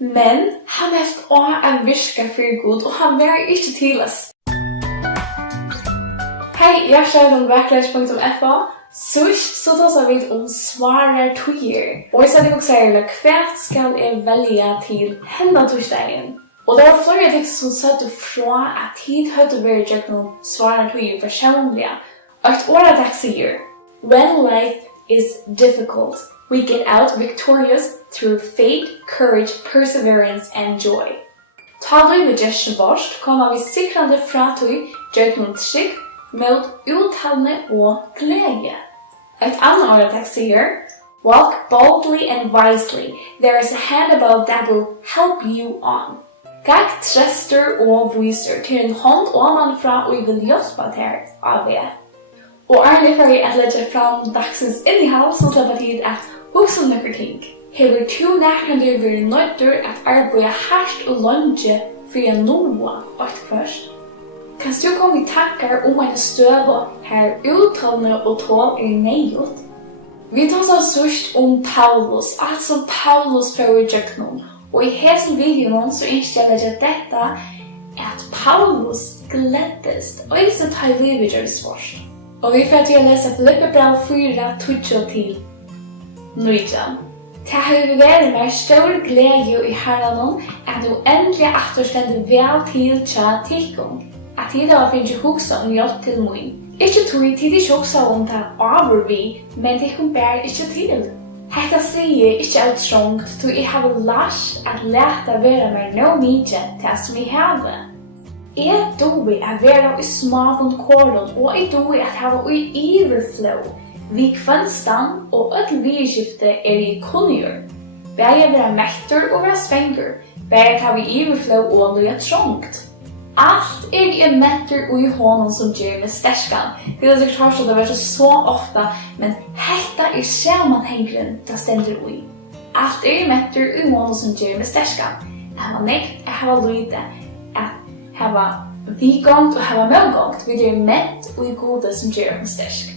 Men han helt en virka för god och han var inte till oss. Hej, jag känner VAKURLEIKI.FO. Sist så tar vi om svarar tøyer. Och jag sa också kvart skal jag välja till henne torsdagen. Och det var flera ting som satt från att tid hade varit jag någon svarar tøyer personliga. Och ett året säger, when life is difficult, we get out victorious through faith, courage, perseverance and joy. Talar vi just vårt kommer vi sikrande fra tøy, jag någon trygg mot uttalande och glädje. Ett annat året säger, walk boldly and wisely. There is a hand above that will help you on. Gag tröster och visar till en hand och man fra och vill hjälpa till ABBA. Och är för att lägga fram dagsens innehåll som släpper tid att huxa om några ting. Hever to närhänder vi nöjder att arbeta hårt och långt för att nå och först. Kan du komma i tankar om en stöv här uttalande och tål nejot? Vi tar så först om Paulus, alltså Paulus från Jesusi. Och i hesum videonum så inställer jag detta att Paulus gläddes och inte tar livet gör svårt. Och vi får att jag läsa Filippibrev 4:12 till 19. Det har varit med stor glädje i Harran att du äntligen återständer väl till tjatikum. Att det har finns huxa om hjälp till mig. Inte tog tid i huxa om det över vi, men det kom bara inte till. Detta säger inte allt trångt, då jag har lärt att läta vara mig nå mycket till som jag har. Jag dog att vara i småvund kåren och jag dog att ha i överflow. Vi kvannstam och ett vidskifte i kunnigur. Bära vara mäkter och vara svänger. Bära ta vi överflow och löja trångt. Allt är mäkter och i honom som gör med stärskan. Det är klart att det var så ofta, men detta är sammanhängen det ständer i. Allt är mäkter och i honom som gör med stärskan. Att ha nekt, att ha lite, att ha vigångt och ha möjligångt. Vi gör mätt och i goda som gör med stärsk.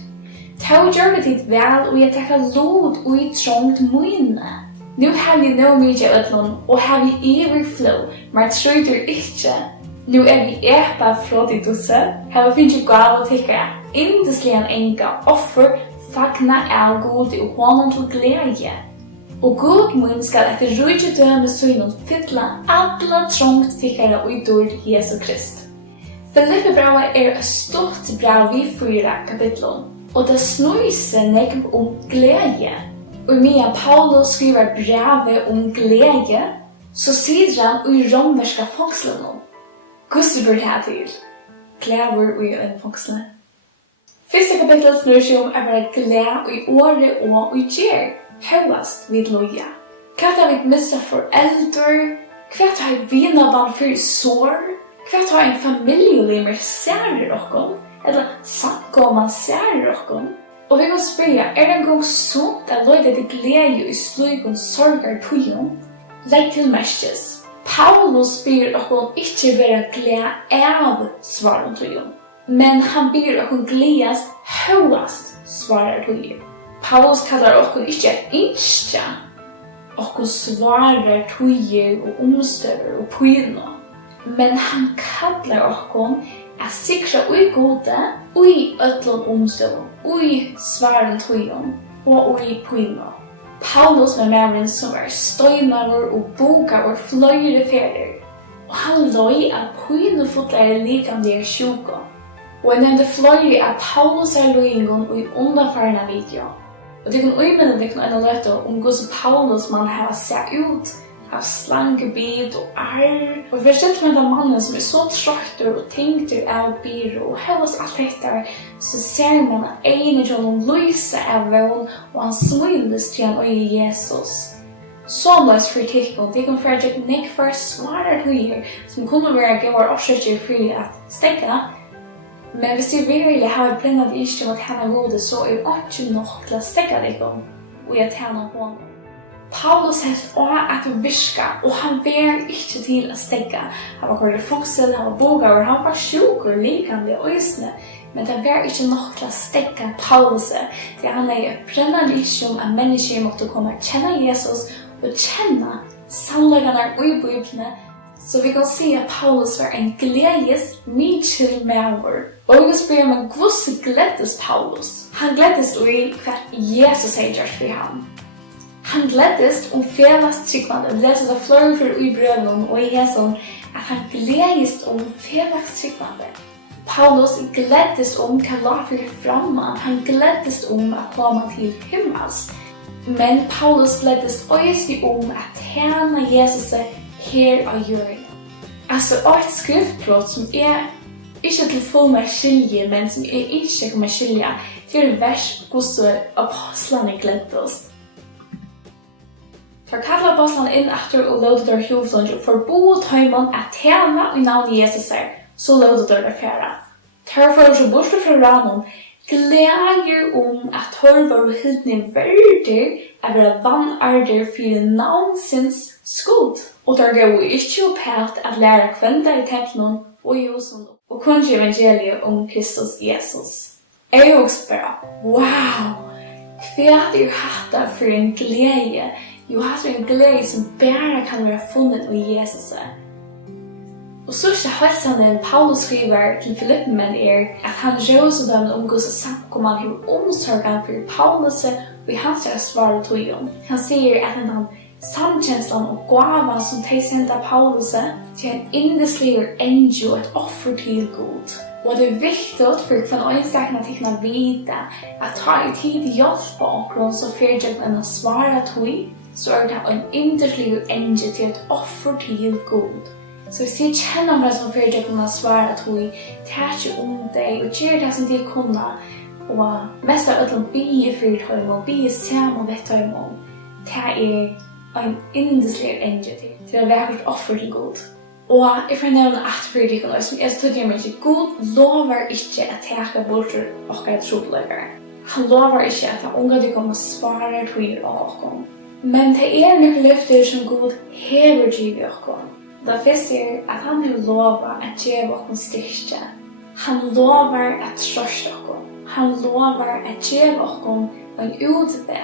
Ta gör det ditt väl och jag tackar lod och i trångt minne. Nu har vi nå mycket ödlån och har vi överflow, men tröjder inte. Nu är vi äpa från ditt husse, här finns ju gav och tycka indesligen enka offer, fagna är god och honom till glädje. Och god mun skall efter rydgedöme synen fylla alla trångt tyckare och i dörd Jesu Krist. Filippibrev är ett stort brev vid 4 kapitlen, och det snurrar sig om glädje. Och medan Paulus skriver brevet om glädje, så sitter han i romerska fångslen. HVUSSU går det här till? Kläver i en fångsle. Första kapitlet snurrar sig om att vara glad i året och i ger. Högast vid loja. Kvart har vi missa föräldrar. Kvart har vi vinnaband för sår. Kvart har en familjelimmer särer okkom. Eller samkomman särer okkom. Och vi kan spela, är det en gång sånt att löjda till glädje i slugon sorgar tujum? Lägg till mestes. Paulus ber okkom inte vara glad av svárum tujum. Men han ber okkom glädjas högast svarar tujum. Paulus kallar okkom inte insta. Okkom svarar tujum och omstöver och pojna. Men han kallar okkom att sikra ui goda, ui ötlån omstånd, ui svaren tujum och ui pojna. Paulus var mävren som var stojnaver och bogar och flöjre färder. Och han löj att pojna fotlare likande sjuka. Och jag nämnde flöjre att Paulus är löjningen och i undanfarna video. Och det kan öjmända det kan löta om hur Paulus man har sett ut av slangebit och arr. Och förstått med den mannen som är så tröttur och tänkter av byrå och hos allt detta, så ser man att en av honom lyser av vån och han smiles till han och Jesus. Så lös för tickon, det kan för att nek för svarar höjer som kommer vara gåvar orsöker för att stäcka. Men hvis du virkelig har et brennende ønske om at han er god, så er det ikke nok til å stekke deg om og at han er hånd. Paulus helt også at virka, og han var ikke til å stekke. Han var kort i fongsel, han var bogaver, han var sjuk og likende øyne. Men det var ikke nok til å stekke Paulus. Det han er et brennende ønske om at mennesker måtte komme og kjenne Jesus og kjenne sannleggarna i Bibeln, så vi kan se att Paulus var en glädjes mycket människor. Och vi kan spela med hur gläddes Paulus. Han gläddes i vad Jesus har gjort för honom. Han gläddes fällastryckande. Vi läser det flera för i breven och i hesum att han gläddes fällastryckande. Paulus gläddes kalafir framman. Han gläddes att komma till himmels. Men Paulus gläddes också att tjäna Jesus här av jorden. Alltså ett skriftbrott som är inte till full skilje, men som är inte kommer skilja till vers hur apostlarna gläddes. För kalla apostlarna in efter och låta der huvudlund och förbod höjman att tjäna i namn Jesus så låta der det färra. Därför så borste från ramen glädjer att hörva och hytni värder att vara vannarder för namnsins skuld. Och där går vi inte upp att lära kvinna i templen och i husen och kunna evangeliet om Kristus Jesus. Jag också bara, wow! Vad är detta för en glädje? Jo, detta är en glädje som bara kan vara funnit i Jesus. Och sista hälsanden Paulus skriver till Filippimän att han råser dem om Guds samkomman hur omsorgen för Paulus och hans svar tíðum. Han säger att den samkänslan och gåvan som de sända Paulus till en indeslig ängel ett offer till Gud. Och det är viktigt för kvinnan enstakarna att veta att ta i tid hjälpa omkring så färdigt en svara tíð så är det en indeslig ängel till ett offer till Gud. Så hvis de kjenner meg som fyrtjøk kunne svare at hun tar ikke deg og gjør det som de kunne og mest av ødelen bie fyrtøym og bie sammen vettøym det en indeslig engel til å være et offer til Gud. Og jeg får nevne at fyrtjøk som jeg studerer meg ikke, Gud lover ikke at jeg bort og troløyere. Han lover ikke at han unga de kommer svare til dere. Men det noen løfter som Gud hever givet dere. Det første at han vil lova at gjøre oss styrke. Han lover at trøste oss. Han lover at gjøre oss en utve.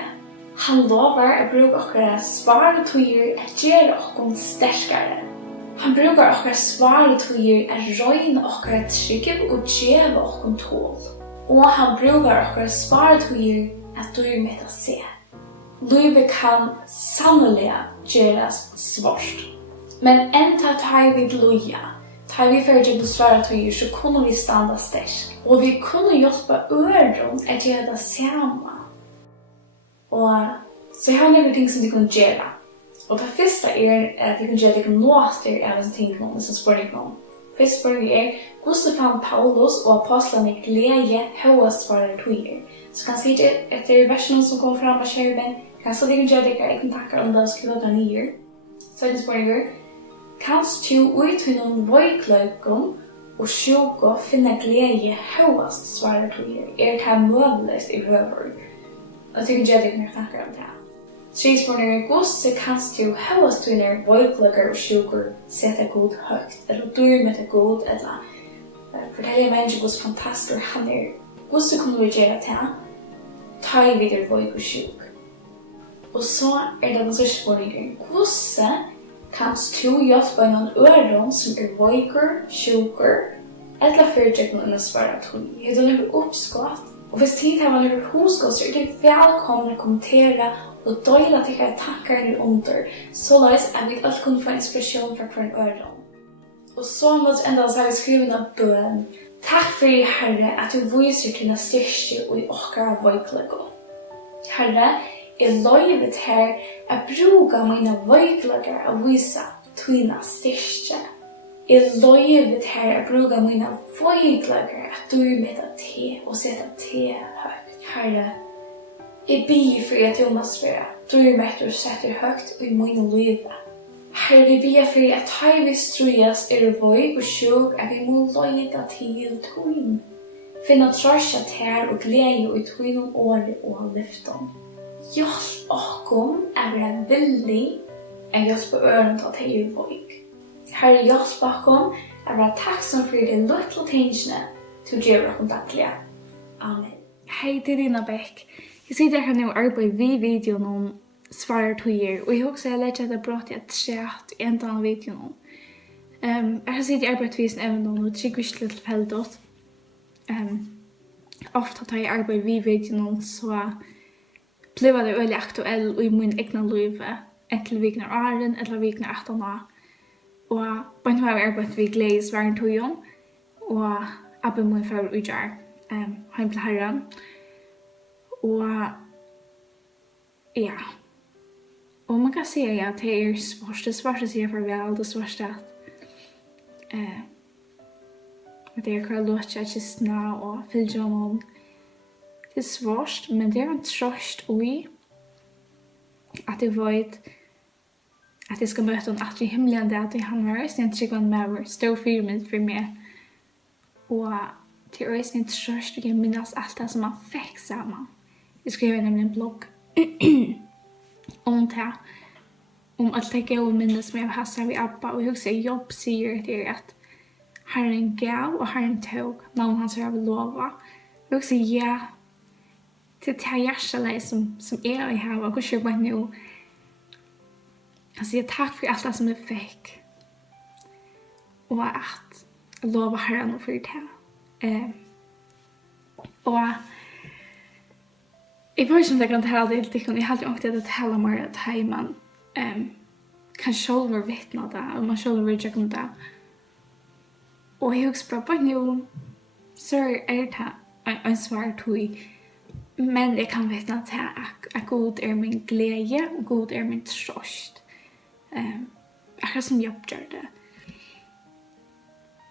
Han lover at bruke oss svaretøyer at gjøre oss sterkere. Han bruker oss svaretøyer at røyne oss trygge og gjøre oss tål. Og han bruker oss svaretøyer at dyrmete se. Livet kan sannelig gjøres svårt. Men enda tar vi loja, tar vi för att svara till så kunde vi stanna stark. Och vi kunde hjälpa öron att göra det samma. Och så har några ting som de kan göra. Och det första att de kan göra det låter av en ting som spurningar. Först spurningen hur fann Paulus och apostlarna glädje högast svara till. Så kan se det efter versen som kommer fram av skärmen. Kanske de kan göra det i kontakter om det skulle vara ner. Så är det spurningar. Kanst du utvinna vojklöken och sjuka finna glädje högast svarar till det här möjligt i röver. Jag tycker jag det mer tankar om det. Skrivspårningar gosse kanst du högast finna vojklökar och sjukor sätta god högt. Eller du med det god eller för det här människor gosse fantastiskt han gosse kunde vi göra det ta i vidare vojk och sjuk. Och så det den sista spårningen gosse kanst du hjälpa någon öron som vojker, sjuker, eller fyrtjäcken under svara tog. Det är något uppskott. Och hvis tid har man något husgått så är det välkomna att kommentera och dela till era tankar under. Så lös att vi alltid kunde få inspiration för en öron. Och så mot ända så har vi skrivit en bön. Tack för Herre att du visar till en styrke och i åkara vojklögon. Herre, jag lovet här att bruka mina vojklökar och visa tvina styrke. Jag lovet här att bruka mina vojklökar att du mäta te och sätta te högt. Herre, jag ber för att jag måste vara du mäter och sätter högt i mina liv. Herre, jag ber för att ta vi strujas voj och sjuk att vi må lojda till tvin. Finna tröskat här och glädje i tvin år och lyfton. Hjälp oss att vara villig att hjälpa öron att ta vojk. Herre, hjälp oss att vara tacksam för de lilla tingene till att göra oss dagliga. Amen. Hej, det är Dina Bäck. Jag sitter här nu och arbetar vid videonum svarar tøyer, og jeg husker jeg lærte at jeg brått et skjert i endanum av videonum. Jeg har sett i arbeidsvisen evnen og trygg virkelig tilfeldet. Ofta tar jeg arbeid vid videonum, så blev det veldig aktuell i min egna liv, enten viknar åren eller viknar 18 år. Og på en måte arbeid vid Gleði sværen tøyen, og abbi min far utgjør heim til Harran. Og ja, og man kan si at det er svårt å si farvel, det svårste at det er hva låtja kistna og fylgjonen. Det er svårt, men det er en trøst i at jeg vet at jeg skal møte henne at i himmelen det at han var en tryggvann med meg, stor firmynd for meg. Og det er også en trøst, og jeg minnes alt det som man fikk sammen. Jeg skrev nemlig en blogg om det, om alt det gode minnes som jeg har hatt ved ABBA, og jeg husker jobb sier det at Harran gav og Harran tog, navn hans har jeg lova. Jeg husker ja, til det hjerteleg som jeg har, og hvordan jeg bare nå, jeg sier takk for alt det som jeg fikk, og at jeg lover Harran og for det. Og jeg vet ikke om jeg kan tale det til, jeg hadde jo ikke det til å tale at heimen kan selv være vittne av det, og man selv være tjekke om det. Og jeg husker bare nå, så er det en svar tog, men jeg kan vittne til at God er min glede, og God er min trøst. Akkurat som jobb gjør det.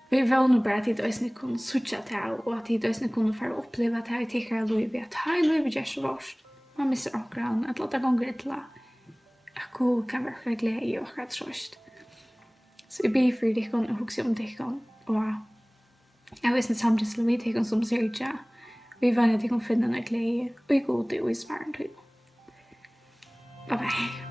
Vi vil bare at de døsene kunne suttje til, og at de døsene kunne få oppleve til at jeg tykker livet, at hei, livet gjør så vårt. Man mister akkurat, at det ganger til at God kan være glede i akkurat trøst. Så jeg ber for dere og husker om dere, og jeg vet ikke samtidig vi dere som sier ikke, og jeg vet at dere finner noe glede, og i god og i sværen. Bye bye.